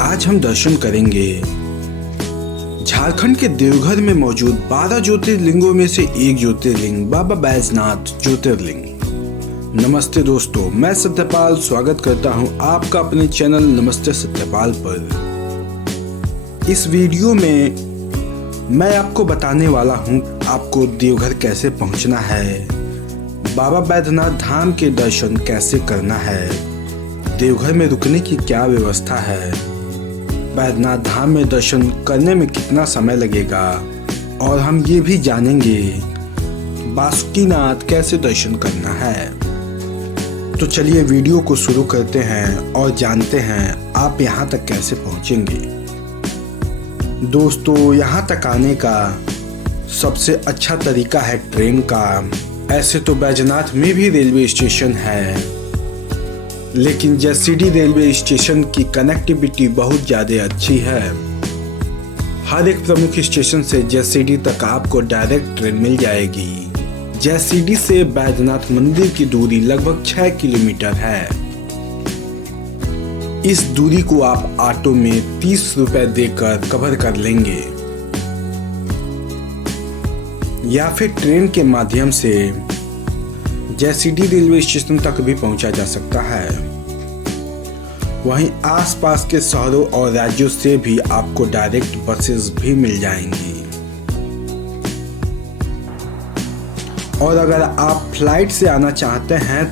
आज हम दर्शन करेंगे झारखंड के देवघर में मौजूद 12 ज्योतिर्लिंगों में से एक ज्योतिर्लिंग बाबा बैजनाथ ज्योतिर्लिंग। नमस्ते दोस्तों, मैं सत्यपाल स्वागत करता हूं आपका अपने चैनल नमस्ते सत्यपाल पर। इस वीडियो में मैं आपको बताने वाला हूं आपको देवघर कैसे पहुंचना है, बाबा बैजनाथ धाम के दर्शन कैसे करना है, देवघर में रुकने की क्या व्यवस्था है, बैजनाथ धाम में दर्शन करने में कितना समय लगेगा और हम ये भी जानेंगे बासुकीनाथ कैसे दर्शन करना है। तो चलिए वीडियो को शुरू करते हैं और जानते हैं आप यहाँ तक कैसे पहुँचेंगे। दोस्तों, यहाँ तक आने का सबसे अच्छा तरीका है ट्रेन का। ऐसे तो बैजनाथ में भी रेलवे स्टेशन है, लेकिन जसीडीह रेलवे स्टेशन की कनेक्टिविटी बहुत ज़्यादा अच्छी है। हर एक प्रमुख स्टेशन से जसीडीह तक आपको डायरेक्ट ट्रेन मिल जाएगी। जसीडीह से बैजनाथ मंदिर की दूरी लगभग 6 किलोमीटर है। इस दूरी को आप ऑटो में 30 रुपए देकर कवर कर लेंगे या फिर ट्रेन के माध्यम से जसीडीह रेलवे स्टेशन तक भी पहुंचा जा सकता है। वहीं आसपास के शहरों और राज्यों से भी आपको डायरेक्ट बसेस भी मिल जाएंगी। और अगर आप फ्लाइट से आना चाहते हैं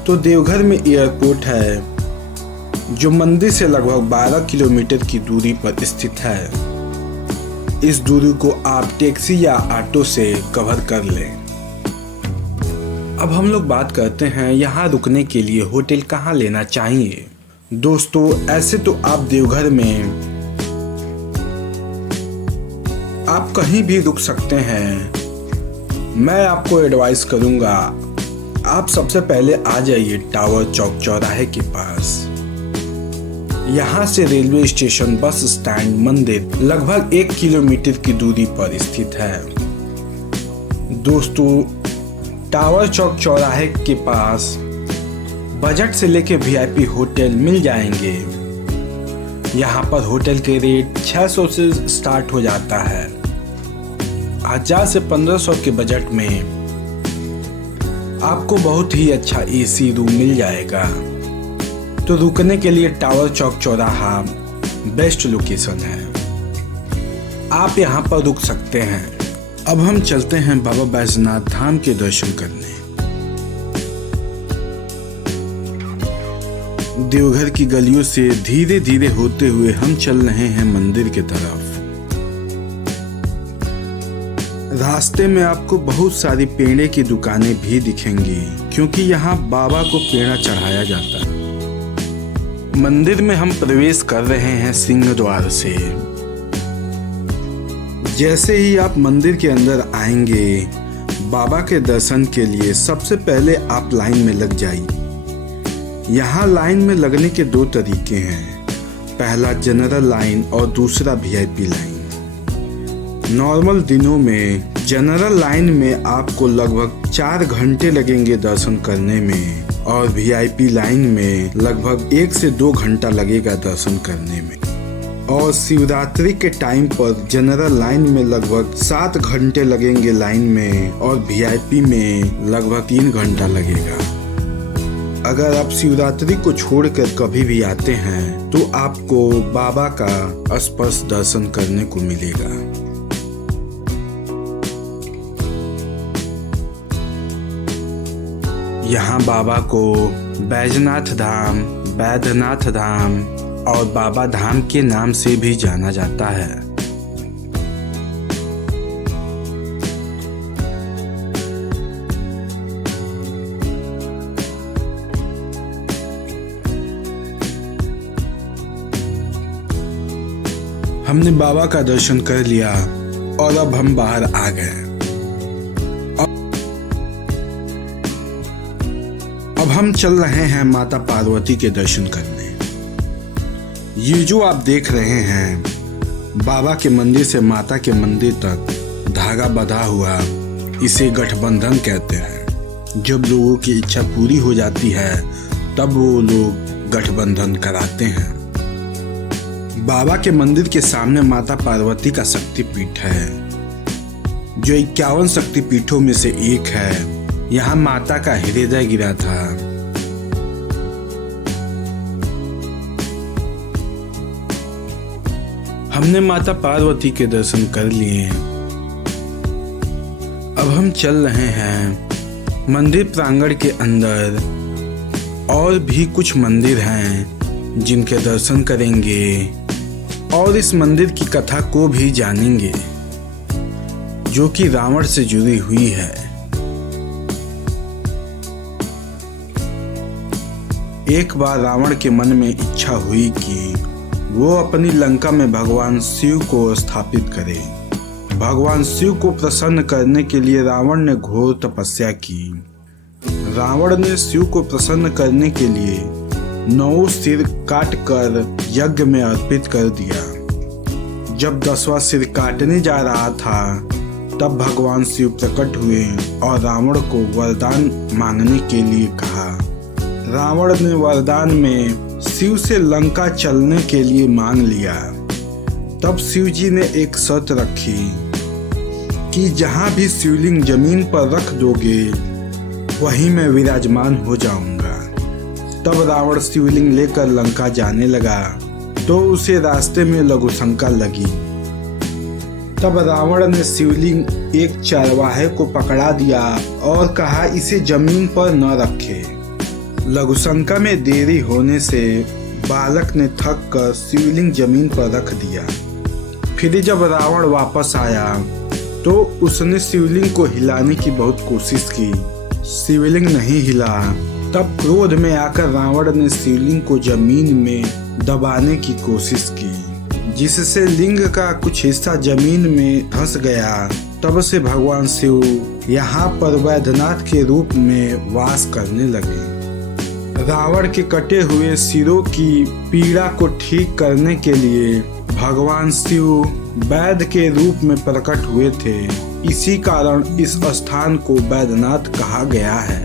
तो देवघर में एयरपोर्ट है जो मंदिर से लगभग 12 किलोमीटर की दूरी पर स्थित है। इस दूरी को आप टैक्सी या ऑटो से कवर कर लें। अब हम लोग बात करते हैं यहाँ रुकने के लिए होटल कहाँ लेना चाहिए। दोस्तों, ऐसे तो आप देवघर में आप कहीं भी रुक सकते हैं। मैं आपको एडवाइस करूँगा आप सबसे पहले आ जाइए टावर चौक चौराहे के पास। यहाँ से रेलवे स्टेशन, बस स्टैंड, मंदिर लगभग 1 किलोमीटर की दूरी पर स्थित है। दोस्तों, टावर चौक चौराहे के पास बजट से लेके वीआईपी होटल मिल जाएंगे। यहाँ पर होटल के रेट 600 से स्टार्ट हो जाता है। 1000 से 1500 के बजट में आपको बहुत ही अच्छा एसी रूम मिल जाएगा। तो रुकने के लिए टावर चौक चौराहा बेस्ट लोकेशन है, आप यहाँ पर रुक सकते हैं। अब हम चलते हैं बाबा बैजनाथ धाम के दर्शन करने। देवघर की गलियों से धीरे धीरे होते हुए हम चल रहे हैं मंदिर की तरफ। रास्ते में आपको बहुत सारी पेड़े की दुकानें भी दिखेंगी, क्योंकि यहाँ बाबा को पेड़ा चढ़ाया जाता है। मंदिर में हम प्रवेश कर रहे हैं सिंह द्वार से। जैसे ही आप मंदिर के अंदर आएंगे, बाबा के दर्शन के लिए सबसे पहले आप लाइन में लग जाइए। यहाँ लाइन में लगने के 2 तरीके हैं, पहला जनरल लाइन और दूसरा वीआईपी लाइन। नॉर्मल दिनों में जनरल लाइन में आपको लगभग 4 घंटे लगेंगे दर्शन करने में, और वीआईपी लाइन में लगभग 1 से 2 घंटा लगेगा दर्शन करने में। और शिवरात्रि के टाइम पर जनरल लाइन में लगभग 7 घंटे लगेंगे लाइन में, और वीआईपी में लगभग 3 घंटा लगेगा। अगर आप शिवरात्रि को छोड़कर कभी भी आते हैं तो आपको बाबा का स्पर्श दर्शन करने को मिलेगा। यहाँ बाबा को बैजनाथ धाम, बैद्यनाथ धाम और बाबा धाम के नाम से भी जाना जाता है। हमने बाबा का दर्शन कर लिया और अब हम बाहर आ गए। अब हम चल रहे हैं माता पार्वती के दर्शन करने। ये जो आप देख रहे हैं, बाबा के मंदिर से माता के मंदिर तक धागा बंधा हुआ, इसे गठबंधन कहते हैं। जब लोगों की इच्छा पूरी हो जाती है तब वो लोग गठबंधन कराते हैं। बाबा के मंदिर के सामने माता पार्वती का शक्तिपीठ है, जो 51 शक्तिपीठों में से एक है। यहाँ माता का हृदय गिरा था। हमने माता पार्वती के दर्शन कर लिए। अब हम चल रहे हैं मंदिर प्रांगण के अंदर। और भी कुछ मंदिर हैं जिनके दर्शन करेंगे और इस मंदिर की कथा को भी जानेंगे, जो कि रावण से जुड़ी हुई है। एक बार रावण के मन में इच्छा हुई कि वो अपनी लंका में भगवान शिव को स्थापित करे। भगवान शिव को प्रसन्न करने के लिए रावण ने घोर तपस्या की। रावण ने शिव को प्रसन्न करने के लिए 9 सिर काटकर यज्ञ में अर्पित कर दिया। जब 10वां सिर काटने जा रहा था, तब भगवान शिव प्रकट हुए और रावण को वरदान मांगने के लिए कहा। रावण ने वरदान में शिव से लंका चलने के लिए मांग लिया। तब शिव जी ने एक शर्त रखी कि जहां भी शिवलिंग जमीन पर रख दोगे, वहीं मैं विराजमान हो जाऊंगा। तब रावण शिवलिंग लेकर लंका जाने लगा, तो उसे रास्ते में लघुशंका लगी। तब रावण ने शिवलिंग एक चरवाहे को पकड़ा दिया और कहा, इसे जमीन पर न रखे। लघुशंका में देरी होने से बालक ने थक कर शिवलिंग जमीन पर रख दिया। फिर जब रावण वापस आया, तो उसने शिवलिंग को हिलाने की बहुत कोशिश की। शिवलिंग नहीं हिला। तब क्रोध में आकर रावण ने शिवलिंग को जमीन में दबाने की कोशिश की, जिससे लिंग का कुछ हिस्सा जमीन में धंस गया। तब से भगवान शिव यहाँ पर वैद्यनाथ के रूप में वास करने लगे। रावण के कटे हुए सिरों की पीड़ा को ठीक करने के लिए भगवान शिव वैद्य के रूप में प्रकट हुए थे। इसी कारण इस स्थान को वैद्यनाथ कहा गया है।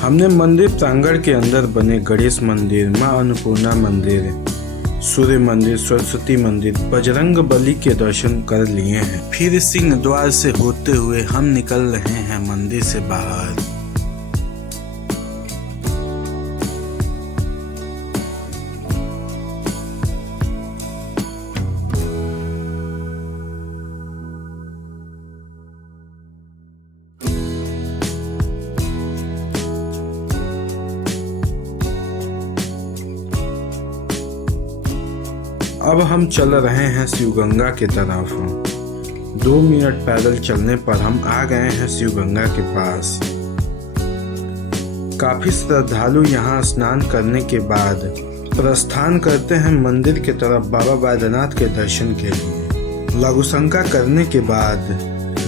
हमने मंदिर प्रांगण के अंदर बने गणेश मंदिर, मां अन्नपूर्णा मंदिर, सूर्य मंदिर, सरस्वती मंदिर, बजरंग बली के दर्शन कर लिए हैं। फिर सिंह द्वार से होते हुए हम निकल रहे हैं मंदिर से बाहर। अब हम चल रहे हैं शिवगंगा की तरफ। 2 मिनट पैदल चलने पर हम आ गए हैं शिवगंगा के पास। काफी श्रद्धालु यहाँ स्नान करने के बाद प्रस्थान करते हैं मंदिर की तरफ बाबा बैद्यनाथ के दर्शन के लिए। लघुशंका करने के बाद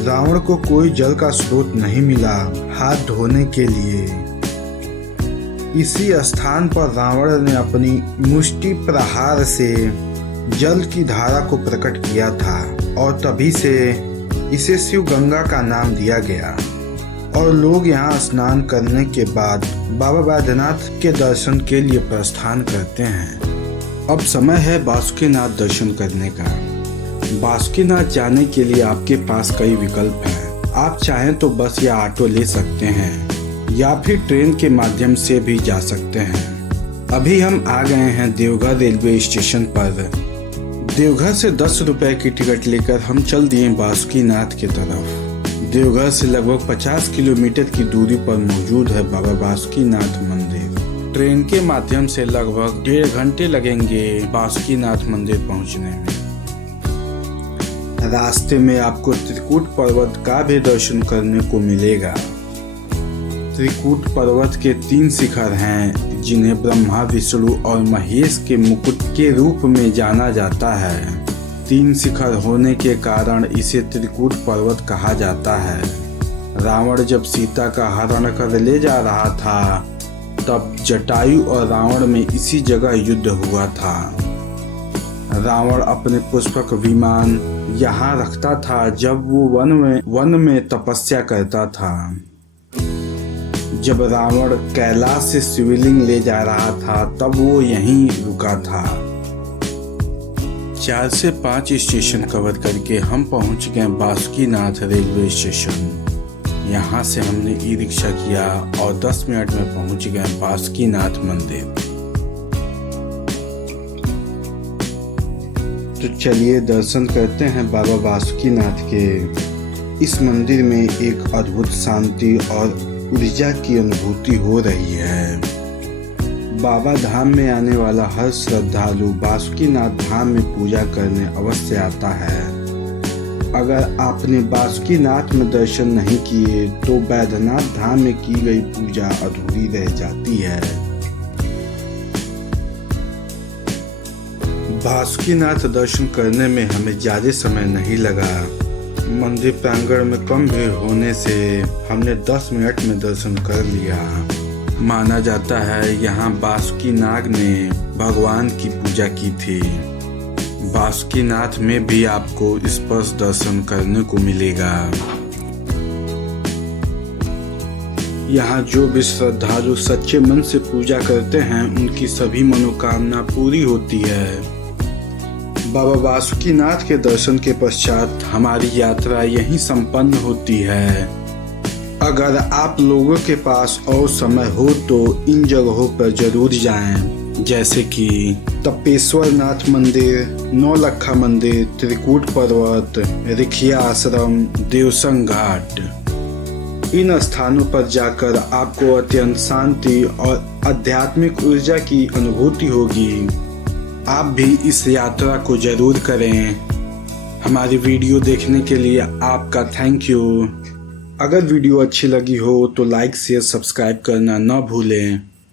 रावण को कोई जल का स्रोत नहीं मिला हाथ धोने के लिए। इसी स्थान पर रावण ने अपनी मुष्टि प्रहार से जल की धारा को प्रकट किया था और तभी से इसे शिव गंगा का नाम दिया गया। और लोग यहाँ स्नान करने के बाद बाबा बैद्यनाथ के दर्शन के लिए प्रस्थान करते हैं। अब समय है बासुकीनाथ दर्शन करने का। बासुकीनाथ जाने के लिए आपके पास कई विकल्प हैं। आप चाहें तो बस या ऑटो ले सकते हैं या फिर ट्रेन के माध्यम से भी जा सकते हैं। अभी हम आ गए हैं देवघर रेलवे स्टेशन पर। देवघर से 10 रुपए की टिकट लेकर हम चल दिए बासुकीनाथ की तरफ। देवघर से लगभग 50 किलोमीटर की दूरी पर मौजूद है बाबा बासुकीनाथ मंदिर। ट्रेन के माध्यम से लगभग 1.5 घंटे लगेंगे बासुकीनाथ मंदिर पहुंचने में। रास्ते में आपको त्रिकूट पर्वत का भी दर्शन करने को मिलेगा। त्रिकूट पर्वत के 3 शिखर हैं, जिन्हें ब्रह्मा, विष्णु और महेश के मुकुट के रूप में जाना जाता है। 3 शिखर होने के कारण इसे त्रिकूट पर्वत कहा जाता है। रावण जब सीता का हरण कर ले जा रहा था, तब जटायु और रावण में इसी जगह युद्ध हुआ था। रावण अपने पुष्पक विमान यहाँ रखता था जब वो वन में तपस्या करता था। जब रावण कैलाश से शिवलिंग ले जा रहा था तब वो यहीं रुका था। 4 से 5 स्टेशन कवर करके हम पहुंच गए बासुकीनाथ रेलवे स्टेशन। यहाँ से हमने ई रिक्शा किया और 10 मिनट में पहुंच गए बासुकीनाथ मंदिर। तो चलिए दर्शन करते हैं बाबा बासुकीनाथ के। इस मंदिर में एक अद्भुत शांति और ऊर्जा की अनुभूति हो रही है। बाबा धाम में आने वाला हर श्रद्धालु बासुकीनाथ धाम में पूजा करने अवश्य आता है। अगर आपने बासुकीनाथ में दर्शन नहीं किए तो बैद्यनाथ धाम में की गई पूजा अधूरी रह जाती है। बासुकीनाथ दर्शन करने में हमें ज़्यादा समय नहीं लगा। मंदिर प्रांगण में कम भीड़ होने से हमने 10 मिनट में दर्शन कर लिया। माना जाता है यहाँ बासुकीनाग ने भगवान की पूजा की थी। बासुकीनाथ में भी आपको स्पर्श दर्शन करने को मिलेगा। यहाँ जो भी श्रद्धालु सच्चे मन से पूजा करते हैं उनकी सभी मनोकामना पूरी होती है। बाबा बासुकीनाथ के दर्शन के पश्चात हमारी यात्रा यहीं संपन्न होती है। अगर आप लोगों के पास और समय हो तो इन जगहों पर जरूर जाएं, जैसे कि तपेश्वर नाथ मंदिर, नौलखा मंदिर, त्रिकूट पर्वत, रिखिया आश्रम, देवसंग घाट। इन स्थानों पर जाकर आपको अत्यंत शांति और आध्यात्मिक ऊर्जा की अनुभूति होगी। आप भी इस यात्रा को जरूर करें। हमारी वीडियो देखने के लिए आपका थैंक यू। अगर वीडियो अच्छी लगी हो तो लाइक शेयर सब्सक्राइब करना न भूलें।